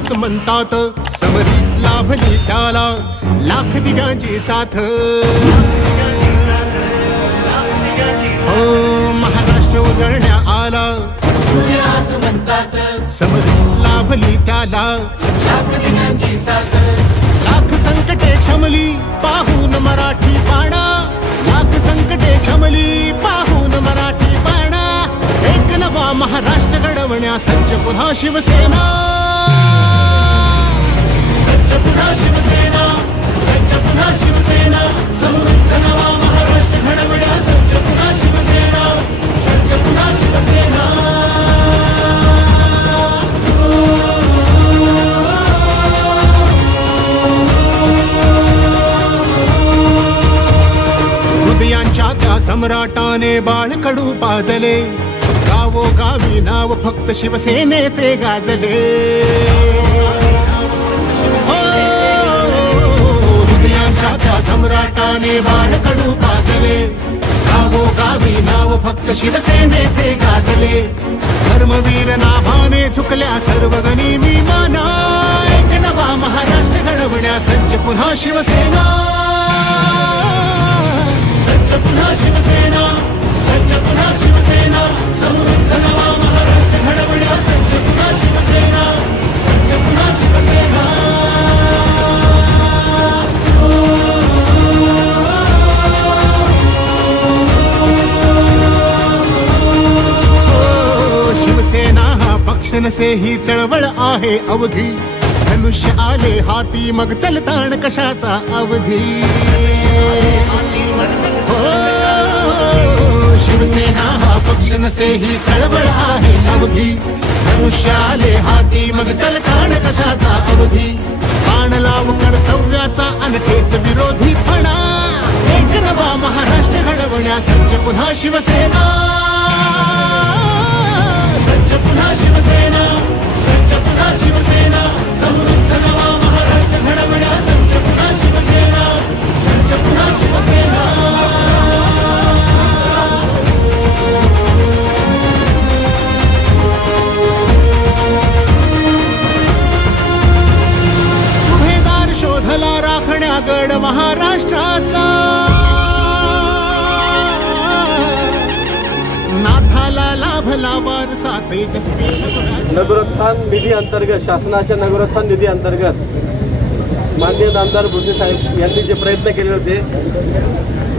सूर्यास म्हणतात समरी लाभली त्याला लाख दिव्यांची साथ। हो महाराष्ट्र उजळण्या आला सूर्यास म्हणतात समरी लाभली त्याला लाख दिव्यांची साथ। लाख संकटे क्षमली पाहून मराठी बाणा, लाख संकटे क्षमली पाहून मराठी बाणा। एक नवा महाराष्ट्र घडवण्या सज्ज पुन्हा शिवसेना, सज्ज पुन्हा शिवसेना, सज्ज पुन्हा शिवसेना। समृद्ध नवा महाराष्ट्र घडवण्या सज्ज पुन्हा शिवसेना, सज्ज पुन्हा शिवसेना। हृदयांच्या त्या सम्राटाने बाळकडू पाजले, गावोगावी नाव फक्त शिवसेनेचे गाजले। हृदयांच्या त्या सम्राटाने बाळकडू पाजले, गावोगावी नाव फक्त शिवसेनेचे गाजले। धर्मवीर नाभाने झुकल्या सर्व गनिमी माना, एक नवा महाराष्ट्र घडवण्या सज्ज पुन्हा शिवसेना, सज्ज पुन्हा शिवसेना, सज्ज पुन्हा शिवसेना। समृद्ध नवा महाराष्ट्र घडवण्या सज्ज पुन्हा शिवसेना, सज्ज पुन्हा शिवसेना। शिवसेना हा पक्ष नसे ही चळवळ आहे अवघी, धनुष्य आले हाती मग चलताण कशाचा अवधी। शिवसेना हा पक्ष नसे ही चळवळ आहे अवघी, धनुष्य आले हाती मग चलताण कशाचा अवधी। बाण लाव कर्तव्याचा अनखेच विरोधीपणा, एक नवा महाराष्ट्र घडवण्या सज्ज पुन्हा शिवसेना, सज्ज पुन्हा शिवसेना, सज्ज पुन्हा शिवसेना। समृद्ध नवा महाराष्ट्र घडवण्या सज्ज पुन्हा शिवसेना, सज्ज पुन्हा शिवसेना। सुभेदार शोधला राखण्या गड महाराष्ट्राचा, नाथाला लाभला वारसा तेजस्वी। नगरोत्थान निधी अंतर्गत, शासनाच्या नगरोत्थान निधी अंतर्गत माननीय आमदार भुसे साहेब यांनी जे प्रयत्न केले होते,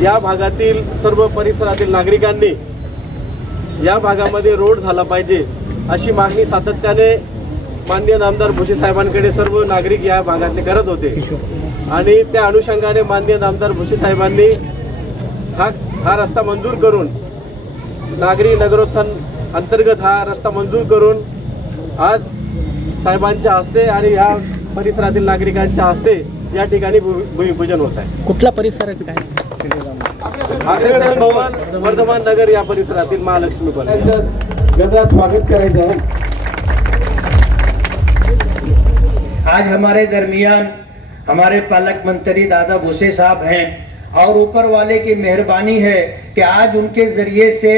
या भागातील सर्व परिसरातील नागरिकांनी या भागामध्ये रोड झाला पाहिजे अशी मागणी सातत्याने माननीय आमदार भुसे साहेबांकडे सर्व नागरिक या भागातले करत होते। आणि त्या अनुषंगाने माननीय आमदार भुसे साहेबांनी हा रस्ता मंजूर करून, नागरी नगरोत्थान अंतर्गत हा रस्ता मंजूर करून आज साहेबांच्या हस्ते आणि या परिसरातील नागरिकांच्या हस्ते या ठिकाणी भूमिपूजन होत आहे। कुठला परिसर काय? अग्रसेन भवन, वर्धमान नगर या परिसरातील महालक्ष्मी कॉलनी। स्वागत करायचं आहे। आज हमारे दरमियान हमारे पालक मंत्री दादा भुसे साहब हैं और ऊपर वाले की मेहरबानी है कि आज उनके जरिए से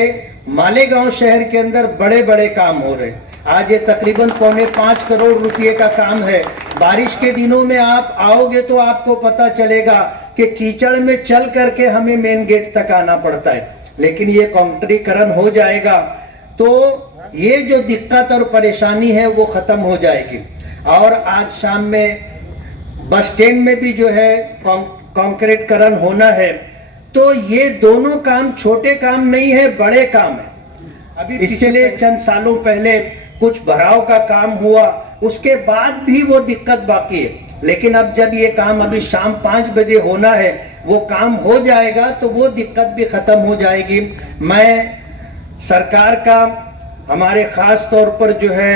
मालेगांव शहर के अंदर बड़े बड़े काम हो रहे। आज ये तकरीबन 4.5 करोड़ रुपए का काम है। बारिश के दिनों में आप आओगे तो आपको पता चलेगा कि कीचड़ में चल करके हमें मेन गेट तक आना पड़ता है, लेकिन ये काउंटरीकरण हो जाएगा तो ये जो दिक्कत और परेशानी है वो खत्म हो जाएगी। और आज शाम में बस स्टैंड में भी जो है कंक्रीटकरण होना है। तो ये दोनों काम छोटे काम नहीं है, बड़े काम है। अभी पिछले चंद सालों पहले कुछ भराव का काम हुआ, उसके बाद भी वो दिक्कत बाकी है, लेकिन अब जब ये काम अभी शाम 5 बजे होना है, वो काम हो जाएगा तो वो दिक्कत भी खत्म हो जाएगी। मैं सरकार का, हमारे खास तौर पर जो है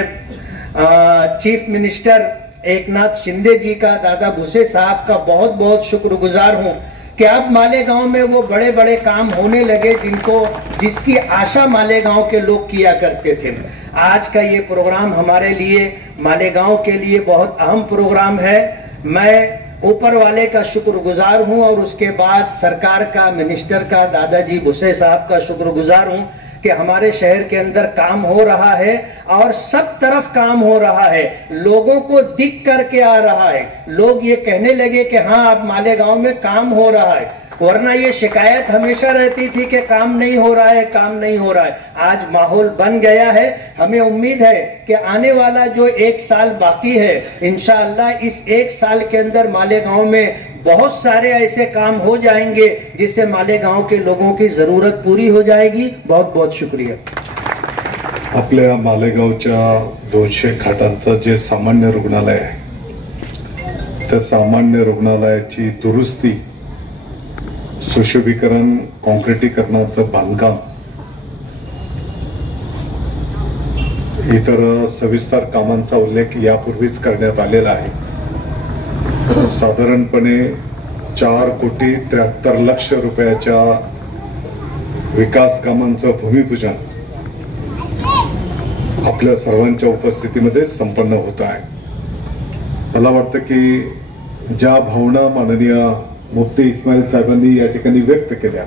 चीफ मिनिस्टर एकनाथ शिंदे जी का, दादा भुसे साहब का बहुत बहुत शुक्रगुजार हूं कि अब मालेगांव में वो बड़े बड़े काम होने लगे जिसकी आशा मालेगांव के लोग किया करते थे। आज का ये प्रोग्राम हमारे लिए, मालेगांव के लिए बहुत अहम प्रोग्राम है। मैं ऊपर वाले का शुक्रगुजार हूं और उसके बाद सरकार का, मिनिस्टर का, दादाजी भुसे साहब का शुक्रगुजार हूं कि हमारे शहर के अंदर काम हो रहा है और सब तरफ काम हो रहा है, लोगों को दिख करके आ रहा है। लोग ये कहने लगे कि हाँ अब मालेगांव में काम हो रहा है, वरना ये शिकायत हमेशा रहती थी कि काम नहीं हो रहा है, काम नहीं हो रहा है। आज माहौल बन गया है। हमें उम्मीद है कि आने वाला जो 1 साल बाकी है, इंशाअल्लाह इस 1 साल के अंदर मालेगांव में बहुत सारे ऐसे काम हो जाएंगे जिससे मालेगांव के लोगों की जरूरत पूरी हो जाएगी। बहुत बहुत शुक्रिया। आपल्या मालेगावच्या 200 खाटांचं जे सामान्य रुग्णालय आहे, त्या सामान्य रुग्णालयाची दुरुस्ती, सुशोभीकरण, काँक्रिटीकरणाचं बांधकाम, इतर सविस्तर कामांचा उल्लेख यापूर्वीच करण्यात आलेला आहे। साधारणपणे 4,73,00,000 रुपयाच्या विकास कामांचं भूमिपूजन आपल्या सर्वांच्या उपस्थितीमध्ये संपन्न होत आहे। मला वाटतं की ज्या भावना माननीय मुफ्ती इस्माईल साहेबांनी या ठिकाणी व्यक्त केल्या,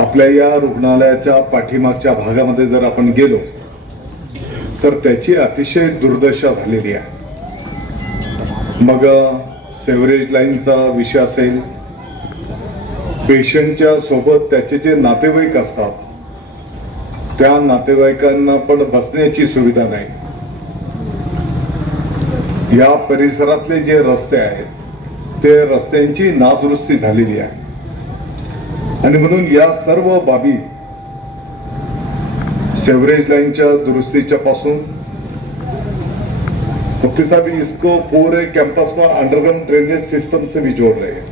आपल्या या रुग्णालयाच्या पाठीमागच्या भागामध्ये जर आपण गेलो तर त्याची अतिशय दुर्दशा झालेली आहे। मग सेवरेज लाईनचा विषय असेल, पेशंटच्या सोबत त्याचे जे नातेवाईक असतात त्या नातेवाईकांना पण बसण्याची सुविधा नाही। या परिसरातले जे रस्ते आहेत ते रस्त्यांची नादुरुस्ती झालेली आहे आणि म्हणून या सर्व बाबी सेवरेज लाईनच्या दुरुस्तीच्या पासून मुफ्ती साहब इसको पूरे कैंपस में अंडरग्राउंड ड्रेनेज सिस्टम से भी जोड़ रहे हैं।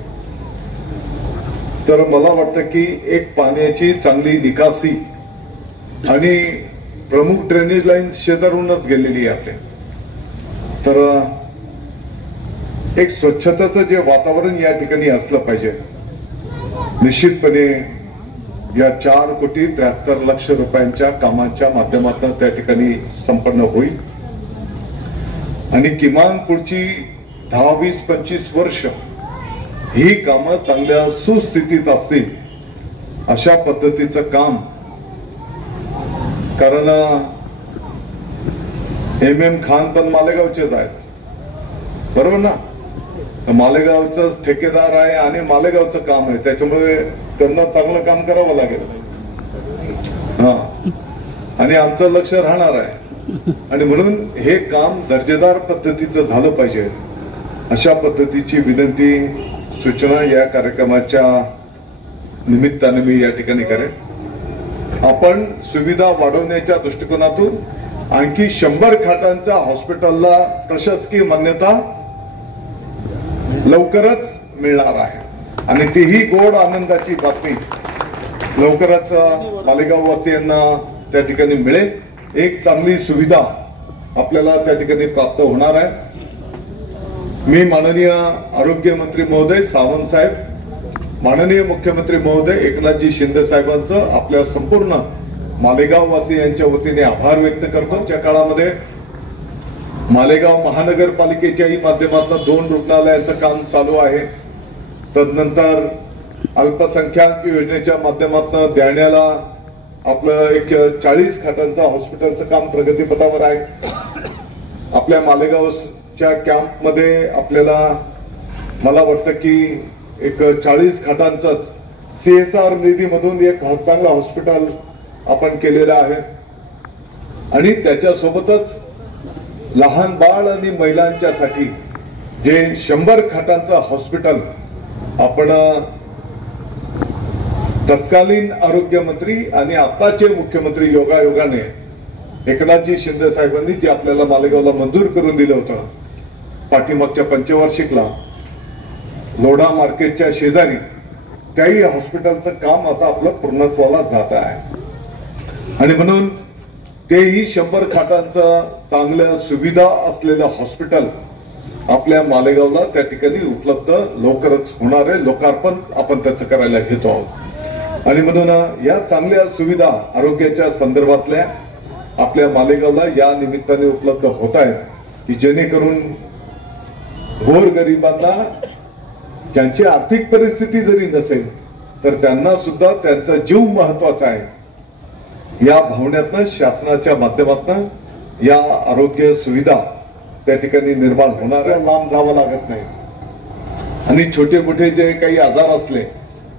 तर मला वाटतं की एक पाण्याची चांगली निकासी आणि प्रमुख ड्रेनेज लाईन शेजारूनच गेलेली आहे आपल्या, तर एक स्वच्छतेचं जे वातावरण या ठिकाणी असलं पाहिजे। निश्चितपणे या 4,73,00,000 रुपयांच्या कामाच्या माध्यमातून त्या ठिकाणी संपन्न होईल आणि किमान पुढची 10, 20, 25 वर्ष ही कामं चांगल्या सुस्थितीत असतील अशा पद्धतीचं काम, कारण MM खान पण मालेगावचेच आहेत, बरोबर ना? मालेगावचाच ठेकेदार आहे आणि मालेगावचं काम आहे, त्याच्यामुळे त्यांना चांगलं काम करावं लागेल। हा, आणि आमचं लक्ष राहणार आहे आणि म्हणून हे काम दर्जेदार पद्धतीचं झालं पाहिजे अशा पद्धतीची विनंती, सूचना या कार्यक्रमाच्या निमित्ताने मी या ठिकाणी करेन। आपण सुविधा वाढवण्याच्या दृष्टिकोनातून आणखी 100 खाटांच्या हॉस्पिटलला प्रशासकीय मान्यता लवकरच मिळणार आहे आणि तीही गोड आनंदाची बातमी लवकरच मालेगाव वासियांना त्या ठिकाणी मिळेल। एक चांगली सुविधा आपल्याला त्या ठिकाणी प्राप्त होणार आहे। मी माननीय आरोग्य मंत्री महोदय सावंत साहेब, माननीय मुख्यमंत्री महोदय एकनाथजी शिंदे साहेबांचं आपल्या संपूर्ण मालेगाव वासियांच्या वतीने आभार व्यक्त करतो। त्या काळामध्ये मालेगाव महानगरपालिकेच्याही माध्यमातून 2 रुग्णालयांचं काम चालू आहे। तदनंतर अल्पसंख्याक योजनेच्या माध्यमातून देण्याला आपलं एक 40 खाटांचं हॉस्पिटलचं काम प्रगतीपथावर आहे। आपल्या मालेगावच्या कॅम्पमध्ये आपल्याला मला वाटतं की एक 40 खाटांचंच CSR निधीमधून एक चांगलं हॉस्पिटल आपण केलेलं आहे आणि त्याच्यासोबतच लहान बाळ आणि महिलांच्यासाठी जे 100 खाटांचं हॉस्पिटल आपण तत्कालीन आरोग्य मंत्री आणि आताचे मुख्यमंत्री योगायोगाने एकनाथजी शिंदे साहेबांनी जे आपल्याला मालेगावला मंजूर करून दिलं होतं पाठीमागच्या पंचवार्षिकला लोढा मार्केटच्या शेजारी, त्याही हॉस्पिटलचं काम आता आपलं पूर्णत्वाला जात आहे आणि म्हणून तेही 100 खाटांचं चांगल्या सुविधा असलेलं हॉस्पिटल आपल्या मालेगावला त्या ठिकाणी उपलब्ध लवकरच होणार आहे। लोकार्पण आपण त्याचं करायला घेतो आहोत आणि म्हणून या चांगल्या सुविधा आरोग्याच्या संदर्भातल्या आपल्या मालेगावला या निमित्ताने उपलब्ध होत आहेत की जेणेकरून गोरगरिबांना ज्यांची आर्थिक परिस्थिती जरी नसेल तर त्यांना सुद्धा त्यांचा जीव महत्वाचा आहे या भावनेतनं शासनाच्या माध्यमातून या आरोग्य सुविधा त्या ठिकाणी निर्माण होणार आहे. लांब जावं लागत नाही आणि छोटे मोठे जे काही आजार असले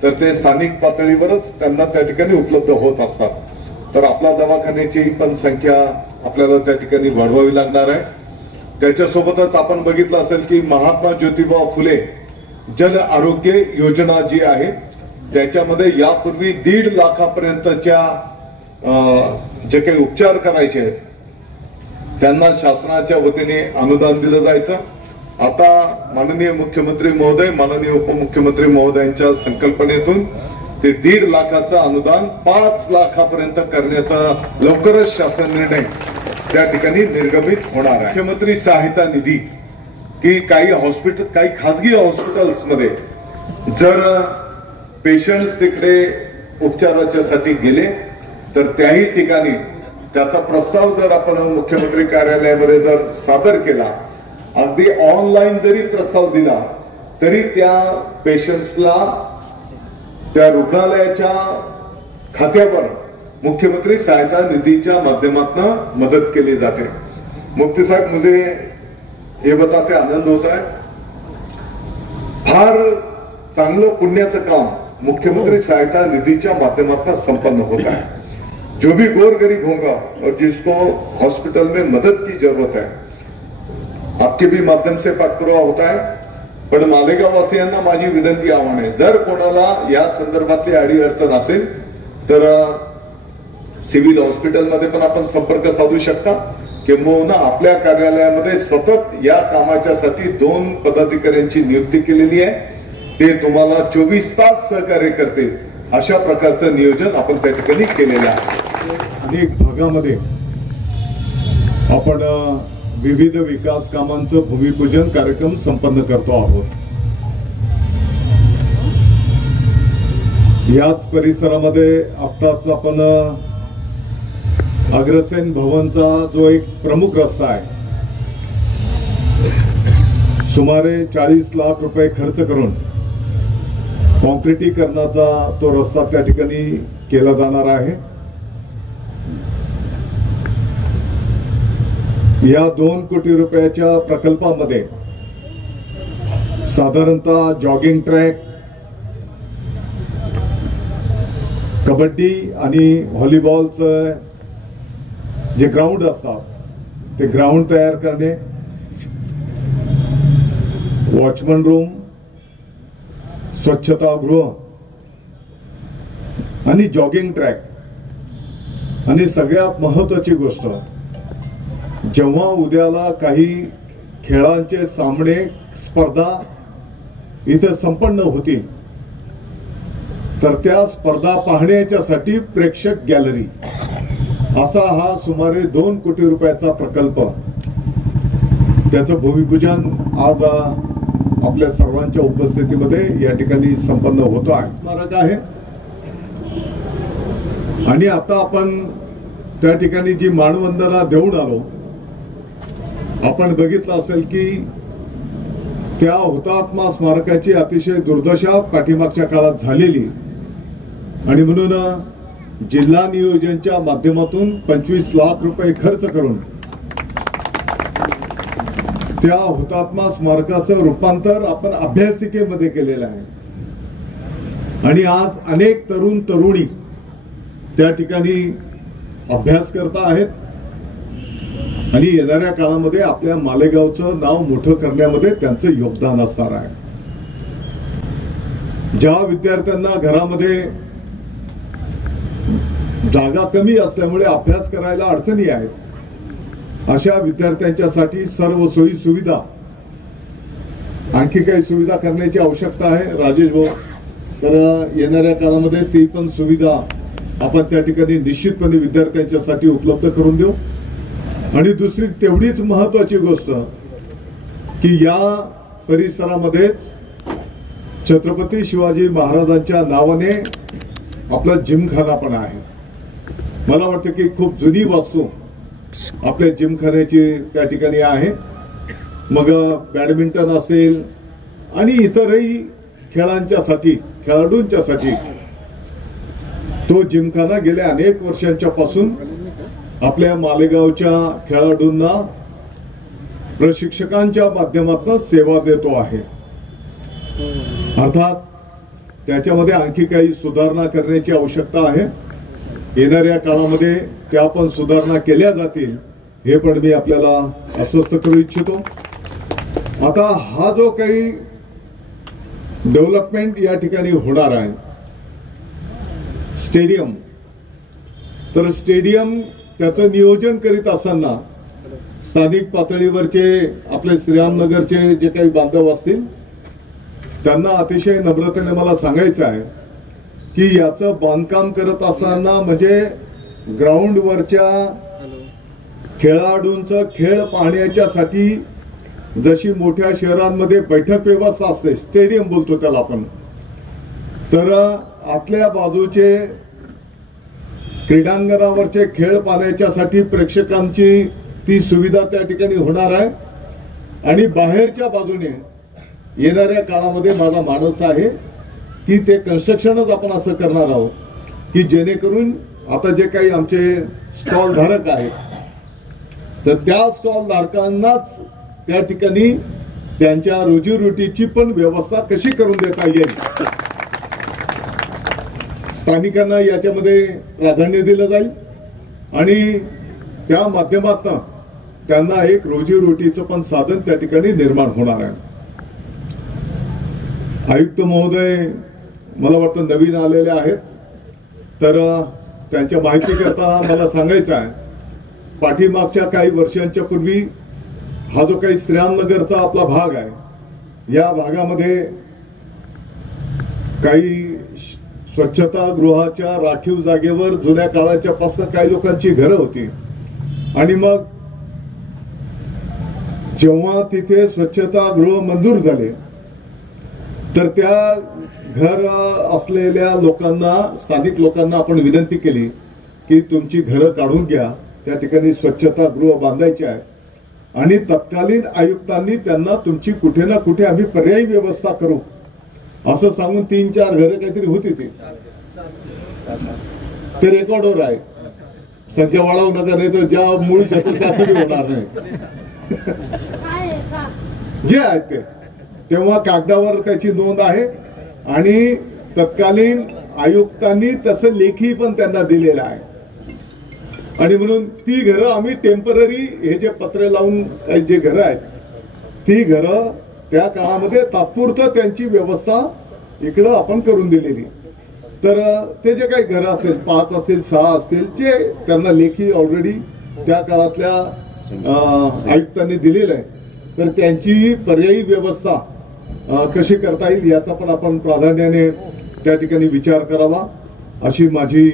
तर ते स्थानिक पातळीवरच त्यांना त्या ठिकाणी उपलब्ध होत असतात. तर आपल्या दवाखान्याची पण संख्या आपल्याला त्या ठिकाणी वाढवावी लागणार आहे. त्याच्यासोबतच आपण बघितलं असेल की महात्मा ज्योतिबा फुले जन आरोग्य योजना जी आहे त्याच्यामध्ये यापूर्वी 1.5 लाखापर्यंतच्या जे काही उपचार करायचे आहेत त्यांना शासनाच्या वतीने अनुदान दिलं जायचं. आता माननीय मुख्यमंत्री महोदय माननीय उपमुख्यमंत्री महोदयांच्या संकल्पनेतून ते 1.5 लाखाचं अनुदान 5 लाखापर्यंत करण्याचा लवकरच शासन निर्णय त्या ठिकाणी निर्गमित होणार आहे. मुख्यमंत्री सहायता निधी की काही खाजगी हॉस्पिटल्समध्ये जर पेशंट्स तिकडे उपचाराच्यासाठी गेले तर त्याही ठिकाणी त्याचा प्रस्ताव जर आपण मुख्यमंत्री कार्यालयामध्ये जर सादर केला अगदी ऑनलाईन जरी प्रस्ताव दिला तरी त्या पेशंट्सला त्या रुग्णालयाच्या खात्यावर मुख्यमंत्री सहायता निधीच्या माध्यमातून मदत केली जाते. मुफ्ती साहब मुझे हे बताते आनंद होता है फार चांगलं पुण्याचं काम मुख्यमंत्री सहायता निधीच्या माध्यमातून संपन्न होत है. जो भी गोरगरीब होगा और जिसको हॉस्पिटल में मदद की जरूरत है आपके भी माध्यम से पाठपुरावा होता है. पण मालेगाव वासियांना माझी विनंती आहे जर कोणाला या संदर्भातली अडीअडचण असेल तर सिव्हिल हॉस्पिटलमध्ये पण आपण संपर्क साधू शकता किंबहुना आपल्या कार्यालयामध्ये सतत या कामाच्यासाठी 2 पदाधिकाऱ्यांची नियुक्ती केलेली आहे. ते तुम्हाला 24 तास सहकार्य करतील अशा प्रकारचं नियोजन आपण त्या ठिकाणी केलेलं आहे. अनेक भागामध्ये आपण विविध विकास कामांचं भूमिपूजन कार्यक्रम संपन्न करतो आहोत. याच परिसरामध्ये आत्ताच आपण अग्रसेन भवनचा जो एक प्रमुख रस्ता आहे सुमारे 40 लाख रुपये खर्च करून कॉन्क्रिटीकरणाचा तो रस्ता त्या ठिकाणी केला जाणार आहे. या 2 कोटी रुपयाच्या प्रकल्पामध्ये साधारणतः जॉगिंग ट्रॅक कबड्डी आणि व्हॉलीबॉलचं जे ग्राउंड असतात ते ग्राउंड तयार करणे वॉचमन रूम स्वच्छतागृह आणि जॉगिंग ट्रॅक आणि सगळ्यात महत्वाची गोष्ट जेव्हा उद्याला काही खेळांचे सामने स्पर्धा इथे संपन्न होतील तर त्या स्पर्धा पाहण्याच्यासाठी प्रेक्षक गॅलरी असा हा सुमारे 2 कोटी रुपयाचा प्रकल्प त्याचं भूमिपूजन आज आपल्या सर्वांच्या उपस्थितीमध्ये या ठिकाणी संपन्न होतो आहे. स्मारक आहे आणि आता आपण त्या ठिकाणी जी मानवंदना देऊन आलो आपण बघितलं असेल की त्या हुतात्मा स्मारकाची अतिशय दुर्दशा पाठीमागच्या काळात झालेली आणि म्हणून जिल्हा नियोजनच्या माध्यमातून 25 लाख रुपये खर्च करून त्या हुतात्मा स्मारकाचं रूपांतर आपण अभ्यासिकेमध्ये केलेलं आहे आणि आज अनेक तरुण तरुणी त्या ठिकाणी अभ्यास करता आहेत आणि येणाऱ्या काळामध्ये आपल्या मालेगावचं नाव मोठं करण्यामध्ये त्यांचं योगदान असणार आहे. ज्या विद्यार्थ्यांना घरामध्ये जागा कमी असल्यामुळे अभ्यास करायला अडचणी आहेत अशा विद्यार्थ्यांच्यासाठी सर्व सोयी सुविधा आणखी काही सुविधा करण्याची आवश्यकता आहे राजेश भाऊ. तर येणाऱ्या काळामध्ये ती पण सुविधा आपण त्या ठिकाणी निश्चितपणे विद्यार्थ्यांच्यासाठी उपलब्ध करून देऊ. आणि दुसरी तेवढीच महत्वाची गोष्ट की या परिसरामध्येच छत्रपती शिवाजी महाराजांच्या नावाने आपला जिमखाना पण आहे. मला वाटतं की खूप जुनी वास्तू आपल्या जिमखान्याची त्या ठिकाणी आहे. मग बॅडमिंटन असेल आणि इतरही खेळांच्यासाठी, खेळाडूंच्यासाठी तो जिमखाना गेल्या अनेक वर्षांच्या पासून आपल्या मालेगावच्या खेळाडूंना प्रशिक्षकांच्या माध्यमातून सेवा देतो आहे. अर्थात त्याच्यामध्ये आणखी काही सुधारणा करण्याची आवश्यकता आहे. येणाऱ्या काळामध्ये त्या पण सुधारणा केल्या जातील हे पण मी आपल्याला आश्वस्त करू इच्छितो. आता हा जो काही डेव्हलपमेंट या ठिकाणी होणार आहे स्टेडियम, तर स्टेडियम त्याचं नियोजन करीत असताना स्थानिक पातळीवरचे आपले श्रीरामनगरचे जे काही बांधव असतील त्यांना अतिशय नम्रतेने मला सांगायचं आहे की याचं बांधकाम करत असताना म्हणजे ग्राउंडवरच्या खेळाडूंचं खेळ पाहण्याच्यासाठी जशी मोठ्या शहरांमध्ये बैठक व्यवस्था असते, स्टेडियम बोलतो त्याला आपण, तर आतल्या बाजूचे क्रीडांगणावरचे खेळ पाहण्याच्यासाठी प्रेक्षकांची ती सुविधा त्या ठिकाणी होणार आहे. आणि बाहेरच्या बाजूने येणाऱ्या काळामध्ये माझा मानस आहे की ते कन्स्ट्रक्शनच आपण असं करणार आहोत की जेणेकरून आता जे काही आमचे स्टॉल धारक आहेत तर त्या स्टॉल धारकांनाच त्या ठिकाणी त्यांच्या रोजीरोटीची पण व्यवस्था कशी करून देता येईल, स्थानिकांना याच्यामध्ये प्राधान्य दिलं जाईल आणि त्या माध्यमातून त्यांना एक रोजीरोटीचं पण साधन त्या ठिकाणी निर्माण होणार आहे. आयुक्त महोदय मला वाटतं नवीन आलेले आहेत, तर त्यांच्या माहितीकरता मला सांगायचं आहे पाठीमागच्या काही वर्षांच्या पूर्वी हा जो काही श्रीरामनगरचा आपला भाग आहे या भागामध्ये काही स्वच्छतागृहाच्या राखीव जागेवर जुन्या काळाच्या पासून काही लोकांची घरं होती आणि मग जेव्हा तिथे स्वच्छतागृह मंजूर झाले तर त्या घर असलेल्या लोकांना, स्थानिक लोकांना आपण विनंती केली की तुमची घरं काढून घ्या, त्या ठिकाणी स्वच्छतागृह बांधायचे आहे आणि तत्कालीन आयुक्तांनी त्यांना तुमची कुठे ना कुठे आम्ही पर्यायी व्यवस्था करू असं सांगून 3-4 घरं काहीतरी होती ते रेकॉर्डवर आहे. संख्या वाढवू नका नाही तर ज्या मूळ शक्यता होणार नाही जे आहेत ते तेव्हा कागदावर त्याची नोंद आहे आणि तत्कालीन आयुक्तांनी तसं लेखी पण त्यांना दिलेलं आहे. आणि म्हणून ती घरं आम्ही टेम्पररी हे जे पत्रे लावून काही जे घरं आहेत ती घरं त्या काळामध्ये तात्पुरतं त्यांची व्यवस्था इकडं आपण करून दिलेली. तर ते जे काही घरं असतील 5 असतील 6 असतील जे त्यांना लेखी ऑलरेडी त्या काळातल्या आयुक्तांनी दिलेलं आहे तर त्यांची पर्यायी व्यवस्था कशी करता येईल याचा पण आपण प्राधान्याने त्या ठिकाणी विचार करावा अशी माझी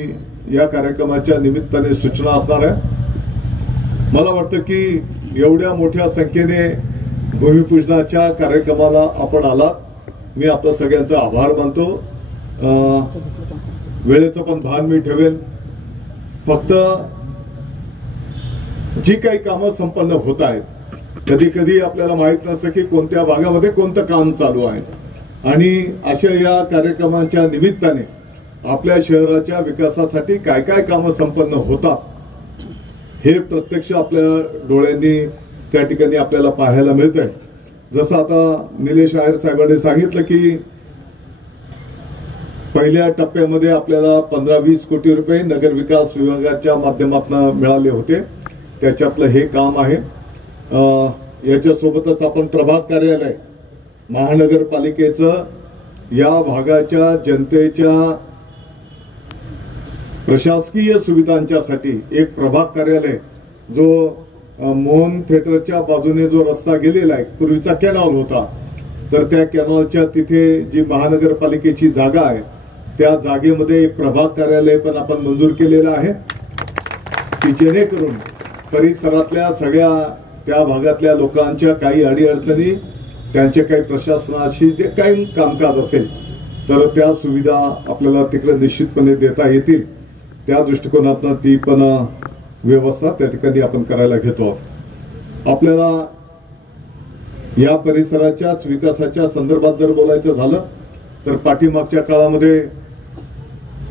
या कार्यक्रमाच्या निमित्ताने सूचना असणार आहे. मला वाटतं की एवढ्या मोठ्या संख्येने भूमिपूजनाच्या कार्यक्रमाला आपण आलात, मी आपल्या सगळ्यांचा आभार मानतो. वेळेचं पण भान मी ठेवेल. फक्त जी काही कामं संपन्न होत आहेत कधी कधी आपल्याला माहित नसतं की कोणत्या भागामध्ये कोणतं काम चालू आहे आणि अशा या कार्यक्रमांच्या निमित्ताने आपल्या शहराच्या विकासासाठी काय काय कामं संपन्न होतात हे प्रत्यक्ष आपल्या डोळ्यांनी त्या ठिकाणी आपल्याला पाहायला मिळतंय. जसं आता निलेश आयर साहेबांनी सांगितलं की पहिल्या टप्प्यामध्ये आपल्याला 15-20 कोटी रुपये नगर विकास विभागाच्या माध्यमातून मिळाले होते, त्याच्यातलं हे काम आहे. याच्यासोबतच आपण प्रभाग कार्यालय महानगरपालिकेचं या भागाच्या जनतेच्या प्रशासकीय सुविधांच्यासाठी एक प्रभाग कार्यालय जो मोहन थिएटरच्या बाजूने जो रस्ता गेलेला आहे, पूर्वीचा कॅनॉल होता, तर त्या कॅनॉलच्या तिथे जी महानगरपालिकेची जागा आहे त्या जागेमध्ये एक प्रभाग कार्यालय पण आपण मंजूर केलेलं आहे की जेणेकरून परिसरातल्या सगळ्या त्या भागातल्या लोकांच्या काही अडीअडचणी, त्यांचे काही प्रशासनाशी जे काही कामकाज असेल तर त्या सुविधा आपल्याला तिकडे निश्चितपणे देता येतील. त्या दृष्टिकोनातून ती पण व्यवस्था त्या ठिकाणी आपण करायला घेतो. आपल्याला या परिसराच्याच विकासाच्या संदर्भात जर बोलायचं झालं तर पाठीमागच्या काळामध्ये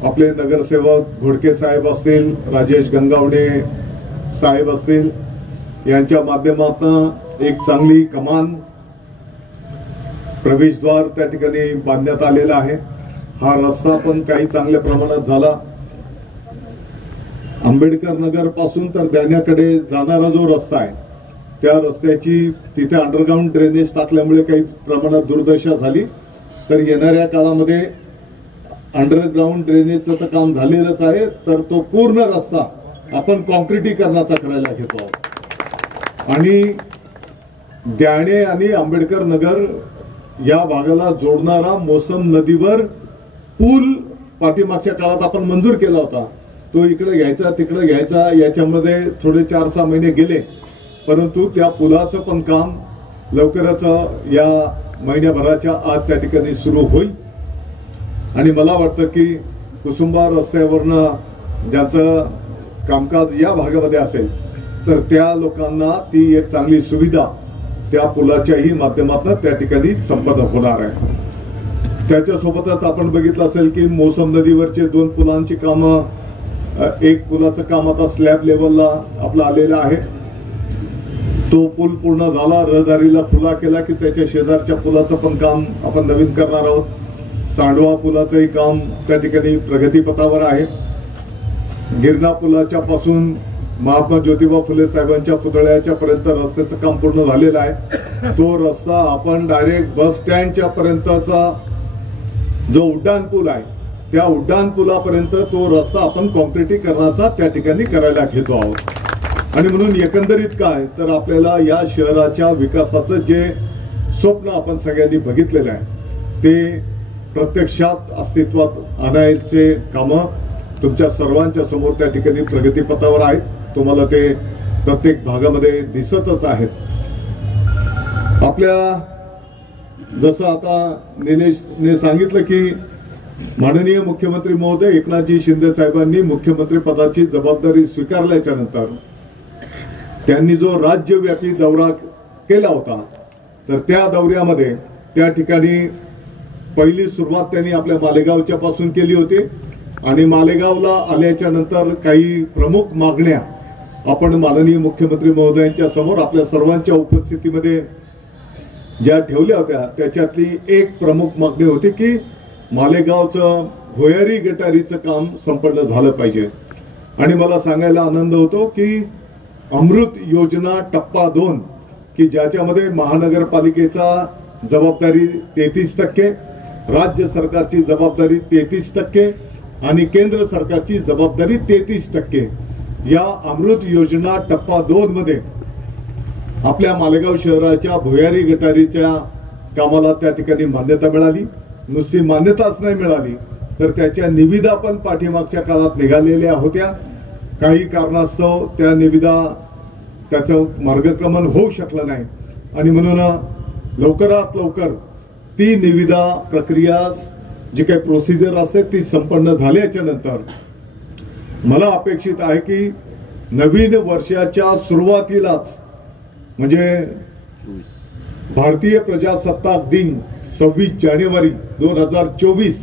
आपले नगरसेवक घोडके साहेब असतील, राजेश गंगावणे साहेब असतील, यांच्या माध्यमातून एक चांगली कमान प्रवेशद्वार त्या ठिकाणी बांधण्यात आलेला आहे. हा रस्ता पण काही चांगल्या प्रमाणात झाला. आंबेडकर नगर पासून तर द्याण्याकडे जाणारा जो रस्ता आहे त्या रस्त्याची तिथे अंडरग्राऊंड ड्रेनेज टाकल्यामुळे काही प्रमाणात दुर्दशा झाली. तर येणाऱ्या काळामध्ये अंडरग्राऊंड ड्रेनेजचं तर काम झालेलंच आहे, तर तो पूर्ण रस्ता आपण कॉन्क्रिटीकरणाचा करायला घेतो आहोत. आणि द्याणे आणि आंबेडकर नगर या भागाला जोडणारा मोसम नदीवर पूल पाठीमागच्या काळात आपण मंजूर केला होता. तो इकडे घ्यायचा तिकडे घ्यायचा, याच्यामध्ये थोडे 4-6 महिने गेले, परंतु त्या पुलाचं पण काम लवकरच या महिन्याभराच्या आत त्या ठिकाणी सुरू होईल. आणि मला वाटतं की कुसुंबा रस्त्यावरनं ज्याचं कामकाज या भागामध्ये असेल तर त्या लोकांना ती एक चांगली सुविधा त्या पुलाच्याही माध्यमातून त्या ठिकाणी संपन्न होणार आहे. त्याच्यासोबतच आपण बघितलं असेल की मोसम नदीवरचे 2 पुलांची कामं, एक पुलाचं काम आता स्लॅब लेवलला आपलं आलेलं आहे. तो पूल पूर्ण झाला, रहदारीला खुला केला की त्याच्या शेजारच्या पुलाचं पण काम आपण नवीन करणार आहोत. सांडवा पुलाचंही काम त्या ठिकाणी प्रगतीपथावर आहे. गिरणा पुलाच्या पासून महात्मा ज्योतिबा फुले साहेबांच्या पुतळ्याच्या पर्यंत रस्त्याचं काम पूर्ण झालेलं आहे. तो रस्ता आपण डायरेक्ट बस स्टँडच्या पर्यंतचा जो उड्डाण पूल आहे त्या उड्डाण पुलापर्यंत तो रस्ता आपण कॉन्क्रिटीकरणाचा त्या ठिकाणी करायला घेतो आहोत. आणि म्हणून एकंदरीत काय तर आपल्याला या शहराच्या विकासाचं जे स्वप्न आपण सगळ्यांनी बघितलेलं आहे ते प्रत्यक्षात अस्तित्वात आणायचे कामं तुमच्या सर्वांच्या समोर त्या ठिकाणी प्रगतीपथावर आहेत. तुम्हाला ते प्रत्येक भागामध्ये दिसतच आहेत. आपल्या जसं आता निलेशने सांगितलं की माननीय मुख्यमंत्री महोदय एकनाथजी शिंदे साहेबांनी मुख्यमंत्री पदाची जबाबदारी स्वीकारल्याच्या नंतर त्यांनी जो राज्यव्यापी दौरा केला होता तर त्या दौऱ्यामध्ये त्या ठिकाणी पहिली सुरुवात त्यांनी आपल्या मालेगावच्या पासून केली होती. आणि मालेगावला आल्याच्या नंतर काही प्रमुख मागण्या आपण माननीय मुख्यमंत्री महोदयांच्या समोर आपल्या सर्वांच्या उपस्थितीमध्ये ज्या ठेवल्या होत्या त्याच्यातली एक प्रमुख मागणी होती की मालेगावचं भुयारी गटारीचं काम संपन्न झालं पाहिजे. आणि मला सांगायला आनंद होतो की अमृत योजना टप्पा 2 की ज्याच्यामध्ये महानगरपालिकेचा जबाबदारी 33%, राज्य सरकारची जबाबदारी 33% आणि केंद्र सरकारची जबाबदारी 33%. या अमृत योजना टप्पा 2 मध्ये आपल्या मालेगाव शहराच्या भुयारी गटारीच्या कामाला त्या ठिकाणी मान्यता मिळाली. नुसती मान्यताच नाही मिळाली तर त्याच्या निविदा पण पाठीमागच्या काळात निघालेल्या होत्या. काही कारणास्तव त्या निविदा त्याचं मार्गक्रमण होऊ शकलं नाही आणि म्हणून लवकरात लवकर ती निविदा प्रक्रिया जी काही प्रोसिजर असते ती संपन्न झाल्याच्या नंतर मला अपेक्षित आहे की नवीन वर्षाच्या सुरुवातीलाच म्हणजे भारतीय प्रजासत्ताक दिन 26 जानेवारी 2024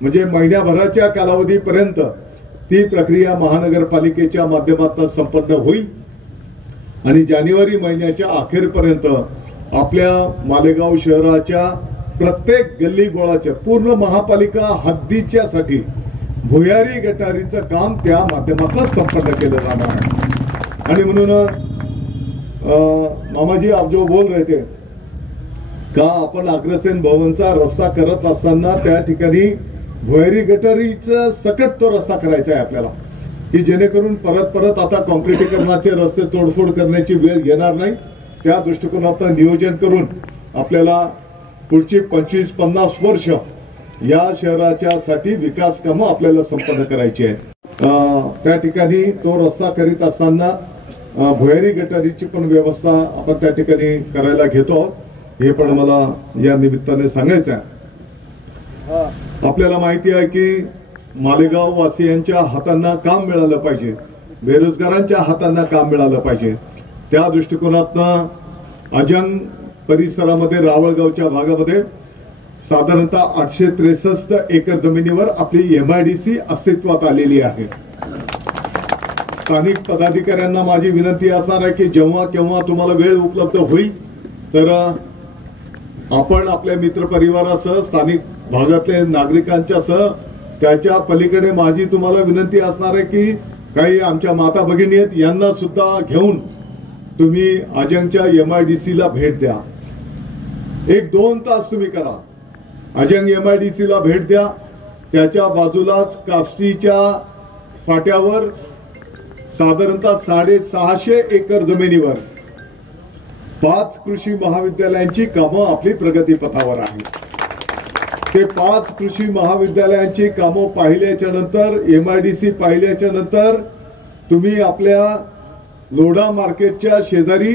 म्हणजे महिन्याभराच्या कालावधीपर्यंत ती प्रक्रिया महानगरपालिकेच्या माध्यमातून संपन्न होईल आणि जानेवारी महिन्याच्या अखेरपर्यंत आपल्या मालेगाव शहराच्या प्रत्येक गल्ली बोळाच्या पूर्ण महापालिका हद्दीच्या साठी भुयारी गटारीचं काम त्या माध्यमातून संपन्न केलं जाणार आहे. आणि म्हणून मामाजी आप जो बोल रहे थे का आपण अग्रसेन भवनचा रस्ता करत असताना त्या ठिकाणी भुयारी गटारीचं सकट तो रस्ता करायचा आहे आपल्याला की जेणेकरून परत आता कॉन्क्रिटीकरणाचे रस्ते तोडफोड करण्याची वेळ येणार नाही. त्या दृष्टिकोनातून नियोजन करून आपल्याला पुढची 25-50 वर्ष या शहराच्या साठी विकास कामं आपल्याला संपन्न करायची आहेत. त्या ठिकाणी तो रस्ता करीत असताना भुयारी गटारीची पण व्यवस्था आपण त्या ठिकाणी करायला घेतो हे पण मला या निमित्ताने सांगायचं आहे. आपल्याला माहिती आहे की मालेगाव वासियांच्या हातांना काम मिळालं पाहिजे, बेरोजगारांच्या हातांना काम मिळालं पाहिजे. त्या दृष्टिकोनातनं अजंग परिसरामध्ये रावळगावच्या भागामध्ये साधारणतः 863 एकर जमिनीवर आपली MIDC अस्तित्वात आलेली आहे. स्थानिक पदाधिकाऱ्यांना माझी विनंती असणार आहे की जेव्हा केव्हा तुम्हाला वेळ उपलब्ध होईल तर आपण आपल्या मित्रपरिवारासह स्थानिक भागातल्या नागरिकांच्यासह त्याच्या पलीकडे माझी तुम्हाला विनंती असणार आहे की काही आमच्या माता भगिनी आहेत यांना सुद्धा घेऊन तुम्ही अजंगच्या MIDC ला भेट द्या. 1-2 तास तुम्ही करा. अजंग MIDC ला भेट द्या. त्याच्या बाजूलाच काष्टीच्या फाट्यावर साधारणतः 650 एकर जमिनीवर 5 कृषी महाविद्यालयांची कामं आपली प्रगतीपथावर आहेत. ते 5 कृषी महाविद्यालयांची कामं पाहिल्याच्या नंतर MIDC पाहिल्याच्या नंतर तुम्ही आपल्या लोढा मार्केटच्या शेजारी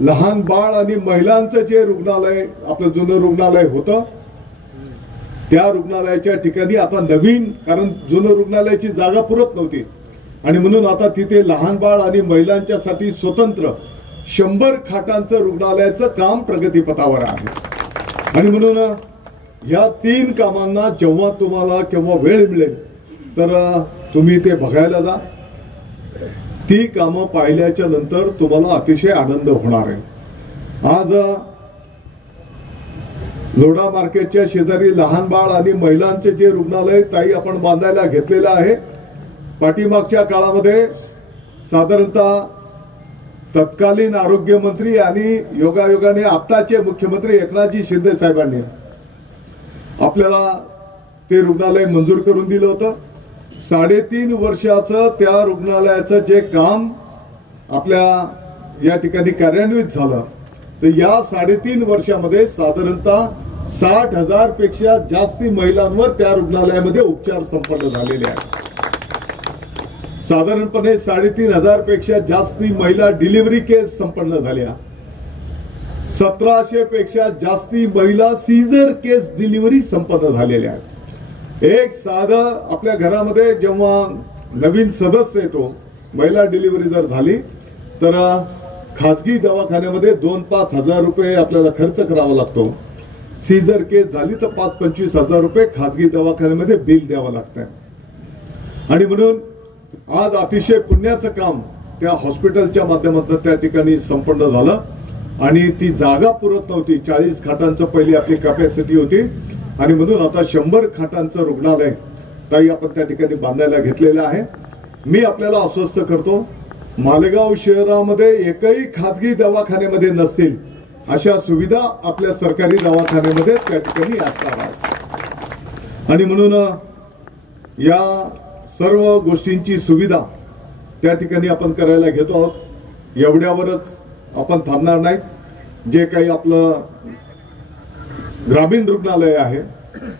लहान बाळ आणि महिलांचं जे रुग्णालय आपलं जुनं रुग्णालय होतं त्या रुग्णालयाच्या ठिकाणी आता नवीन, कारण जुनं रुग्णालयाची जागा पुरत नव्हती आणि म्हणून आता तिथे लहान बाळ आणि महिलांच्यासाठी स्वतंत्र 100 खाटांचं रुग्णालयाचं काम प्रगतीपथावर आहे. आणि म्हणून या 3 कामांना जेव्हा तुम्हाला केव्हा वेळ मिळेल तर तुम्ही ते बघायला जा. ती कामं पाहिल्याच्या नंतर तुम्हाला अतिशय आनंद होणार आहे. आज लोढा मार्केटच्या शेजारी लहान बाळ आणि महिलांचे जे रुग्णालय ताई आपण बांधायला घेतलेलं आहे, पाठीमागच्या काळामध्ये साधारणतः तत्कालीन आरोग्यमंत्री आणि योगायोगाने आत्ताचे मुख्यमंत्री एकनाथजी शिंदे साहेबांनी आपल्याला ते रुग्णालय मंजूर करून दिलं होतं. 3.5 वर्षाचं त्या रुग्णालयाचं जे काम आपल्या या ठिकाणी कार्यान्वित झालं तर या 3.5 वर्षामध्ये साधारणतः 60,000 पेक्षा जास्ती महिलांवर त्या रुग्णालयामध्ये उपचार संपन्न झालेले आहेत. साधारणपणे 3,500 पेक्षा जास्ती महिला डिलिव्हरी केस संपन्न झाल्या. 1700 पेक्षा जास्ती महिला सीझर केस डिलिव्हरी संपन्न झालेल्या आहेत. एक साधं आपल्या घरामध्ये जेव्हा नवीन सदस्य येतो, महिला डिलिव्हरी जर झाली तर खासगी दवाखान्यामध्ये 2-5 हजार रुपये आपल्याला खर्च करावा लागतो. सीझर केस झाली तर 5-25 हजार रुपये खासगी दवाखान्यामध्ये बिल द्यावं लागतं. आणि म्हणून आज अतिशय पुण्याचं काम त्या हॉस्पिटलच्या माध्यमातून त्या ठिकाणी संपन्न झालं आणि ती जागा पुरत नव्हती. 40 खाटांचं पहिली आपली कॅपॅसिटी होती आणि म्हणून आता 100 खाटांचं रुग्णालय ताई आपण त्या ठिकाणी बांधायला घेतलेलं आहे. मी आपल्याला आश्वस्त करतो, मालेगाव शहरामध्ये एकही खासगी दवाखान्यामध्ये नसतील अशा सुविधा आपल्या सरकारी दवाखान्यामध्ये त्या ठिकाणी असणार आहेत. आणि म्हणून या सर्व गोष्टींची सुविधा त्या ठिकाणी आपण करायला घेतो आहोत. एवढ्यावरच आपण थांबणार नाही. जे काही आपलं ग्रामीण रुग्णालय आहे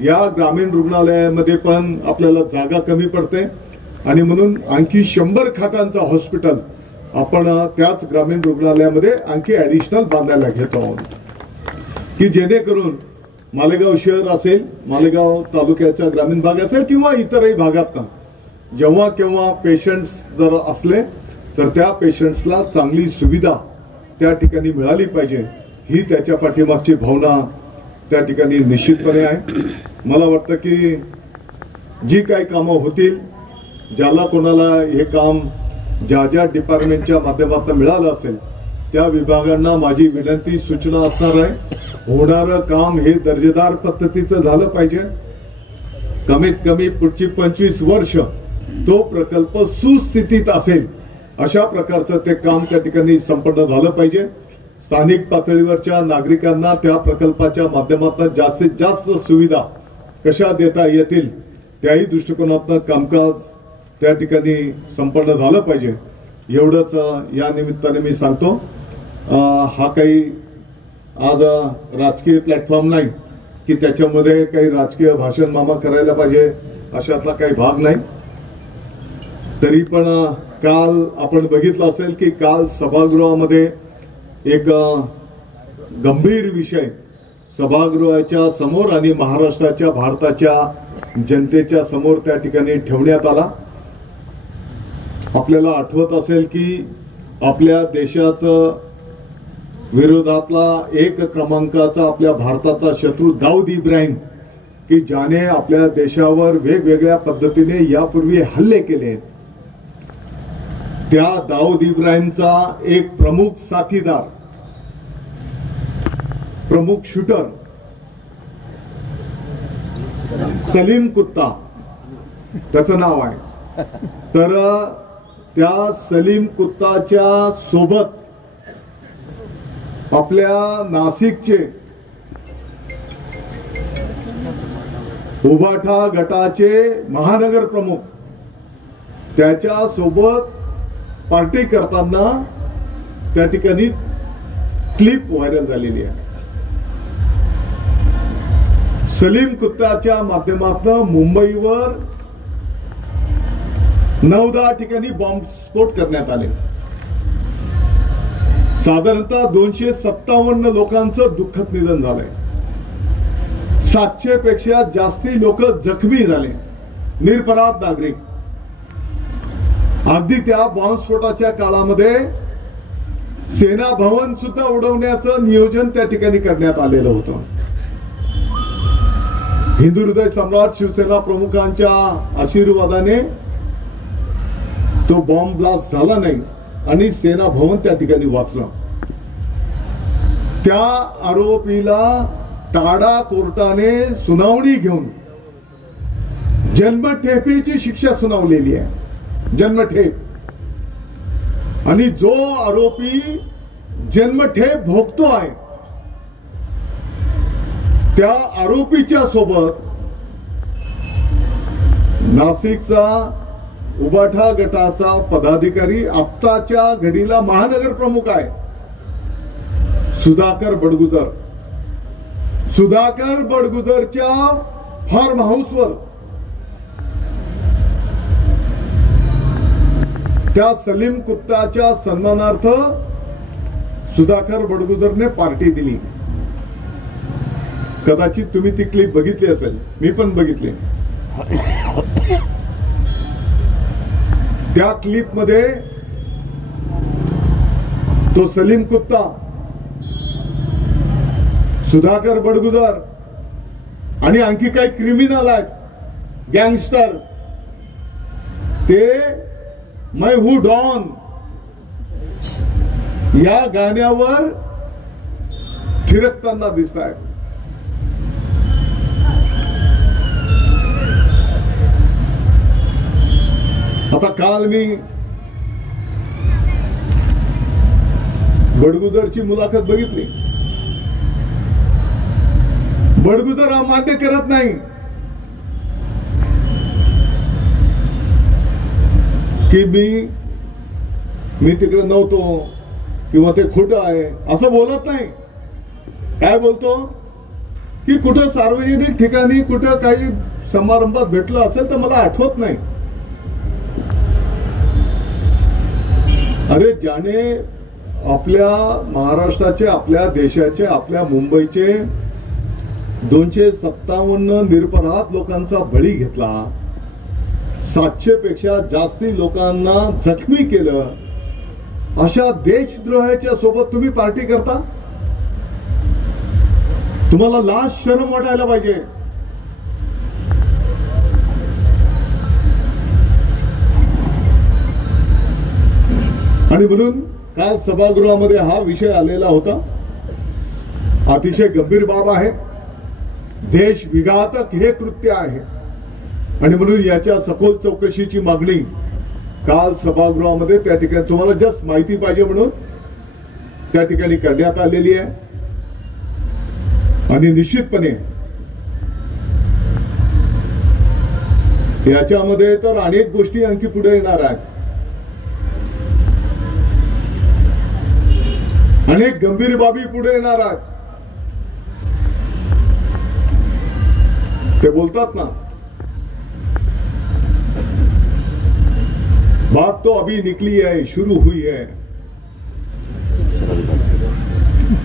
या ग्रामीण रुग्णालयामध्ये पण आपल्याला जागा कमी पडते आणि म्हणून आणखी 100 खाटांचं हॉस्पिटल आपण त्याच ग्रामीण रुग्णालयामध्ये आणखी ऍडिशनल बांधायला घेतो आहोत की जेणेकरून मालेगाव शहर असेल, मालेगाव तालुक्याचा ग्रामीण भाग असेल किंवा इतरही भागात जेव्हा केव्हा पेशंट्स जर असले तर त्या पेशंट्सला चांगली सुविधा त्या ठिकाणी मिळाली पाहिजे ही त्याच्या पाठीमागची भावना त्या ठिकाणी निश्चितपणे आहे. मला वाटतं की जी काही कामं होतील, ज्याला कोणाला हे काम ज्या डिपार्टमेंटच्या माध्यमातून मिळालं असेल त्या विभागांना माझी विनंती सूचना असणार आहे, होणारं काम हे दर्जेदार पद्धतीचं झालं पाहिजे. कमीत कमी पुढची 25 वर्ष तो प्रकल्प सुस्थितीत असेल अशा प्रकारचं ते काम त्या ठिकाणी संपन्न झालं पाहिजे. स्थानिक पातळीवरच्या नागरिकांना त्या प्रकल्पाच्या माध्यमातून जास्तीत जास्त सुविधा कशा देता येतील त्याही दृष्टिकोनातून कामकाज त्या ठिकाणी संपन्न झालं पाहिजे. एवढंच या निमित्ताने मी सांगतो. हा काही आज राजकीय प्लॅटफॉर्म नाही की त्याच्यामध्ये काही राजकीय भाषण मामा करायला पाहिजे अशातला काही भाग नाही. तरी पण काल आपण बघितलं असेल की काल सभागृहामध्ये एक गंभीर विषय सभागृहाच्या समोर आणि महाराष्ट्राच्या भारताच्या जनतेच्या समोर त्या ठिकाणी ठेवण्यात आला. आपल्याला आठवत असेल की आपल्या देशाचं विरोधातला एक क्रमांकाचा आपल्या भारताचा शत्रू दाऊद इब्राहिम, की ज्याने आपल्या देशावर वेगवेगळ्या पद्धतीने यापूर्वी हल्ले केले, त्या दाऊद इब्राहिमचा एक प्रमुख साथीदार, प्रमुख शूटर सलीम कुत्ता त्याचं नाव आहे. तर त्या सलीम कुत्ताच्या सोबत आपल्या नाशिकचे उबाठा गटाचे महानगर प्रमुख त्याच्या सोबत पार्टी करताना त्या ठिकाणी क्लिप व्हायरल झालेली आहे. सलीम कुत्ताच्या माध्यमातून मुंबईवर 9-10 ठिकाणी बॉम्बस्फोट करण्यात आले. साधारणतः 257 लोकांचं दुःखद निधन झालंय. 700 पेक्षा जास्ती लोक जखमी झाले, निरपराध नागरिक. अगदी त्या बॉम्बस्फोटाच्या काळामध्ये सेना भवन सुद्धा उडवण्याचं नियोजन त्या ठिकाणी करण्यात आलेलं होतं. हिंदू हृदय सम्राट शिवसेना प्रमुखांच्या आशीर्वादाने तो बॉम्ब ब्लास्ट झाला नाही आणि सेना भवन त्या ठिकाणी वाचलं. त्या आरोपीला टाडा कोर्टाने सुनावणी घेऊन जन्मठेपेची शिक्षा सुनावलेली आहे, जन्मठेप. आणि जो आरोपी जन्मठेप भोगतो आहे त्या आरोपीच्या सोबत नाशिकचा उबाठा गटाचा पदाधिकारी आत्ताच्या घडीला महानगर प्रमुख आहे सुधाकर बडगुजर. सुधाकर बडगुजरच्या फार्म हाऊसवर त्या सलीम कुत्ताच्या सन्मानार्थ सुधाकर बडगुजरने पार्टी दिली. कदाचित तुम्ही ती क्लिप बघितली असेल, मी पण बघितली. त्या क्लिप मध्ये तो सलीम कुत्ता, सुधाकर बडगुजर आणि आणखी काही क्रिमिनल आहेत, गँगस्टर, ते मैं हूं डॉन या गाण्यावर थिरकताना दिसत आहेत. आता काल मी बडगुजरची मुलाखत बघितली. बडगुजर हा मान्य करत नाही की मी तिकडे नव्हतो किंवा ते खोटं आहे असं बोलत नाही. काय बोलतो की कुठं सार्वजनिक ठिकाणी कुठं काही समारंभात भेटलं असेल तर मला आठवत नाही. अरे ज्याने आपल्या महाराष्ट्राचे, आपल्या देशाचे, आपल्या मुंबईचे 257 निरपराध लोकांचा बळी घेतला, 700 पेक्षा जास्ती लोकांना जखमी केलं, अशा देशद्रोहाच्या सोबत तुम्ही पार्टी करता? तुम्हाला लाज शरम वाटायला पाहिजे. आणि म्हणून काल सभागृहामध्ये हा विषय आलेला होता. अतिशय गंभीर बाब आहे, देश विघातक हे कृत्य आहे आणि म्हणून याच्या सखोल चौकशीची मागणी काल सभागृहामध्ये त्या ठिकाणी तुम्हाला जस्ट माहिती पाहिजे म्हणून त्या ठिकाणी करण्यात आलेली आहे. आणि निश्चितपणे याच्यामध्ये तर अनेक गोष्टी आणखी पुढे येणार आहेत. अनेक गंभीर बाबी पुढे येणार आहेत. ते बोलतात ना, बात तो अभी निकली है, शुरू हुई है,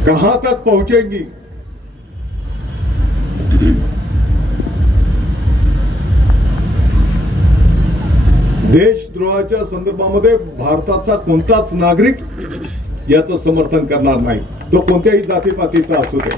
कहां तक पहुंचेगी. देशद्रोहाच्या संदर्भामध्ये भारताचा कोणताच नागरिक याचं समर्थन करणार नाही, तो कोणत्याही जातीपातीचा असू दे.